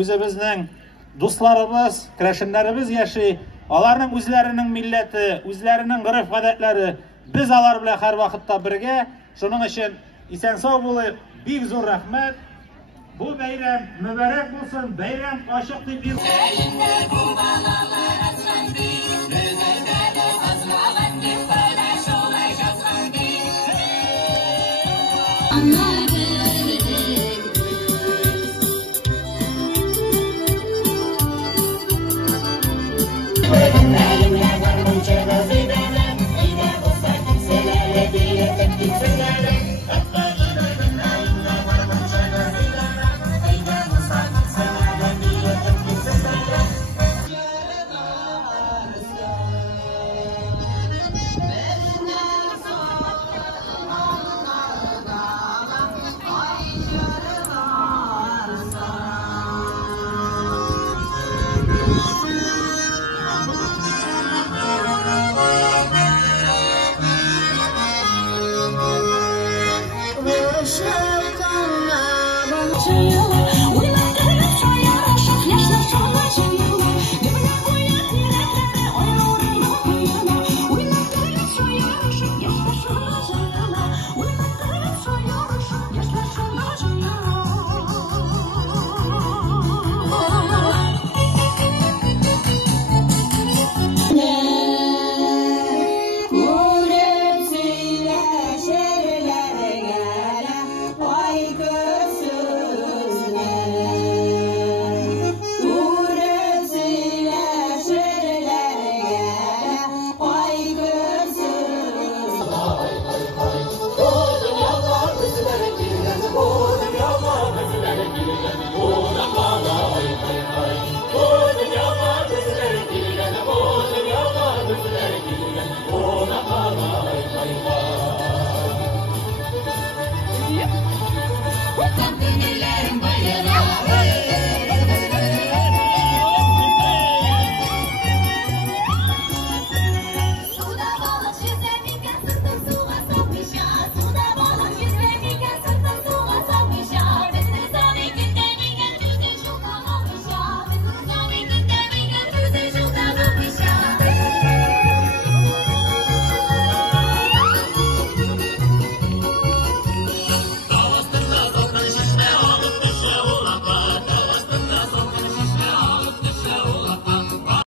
Үзебезнең дусларыбыз, керәшеннәребез яши, аларның үзләренең милләте, үзләренең гореф-гадәтләре, без алар белән һәр вакытта бергә. Шуның өчен исән-сау булыйк, бик зур рәхмәт. Бу бәйрәм мөбарәк булсын, бәйрәм ачык дип What?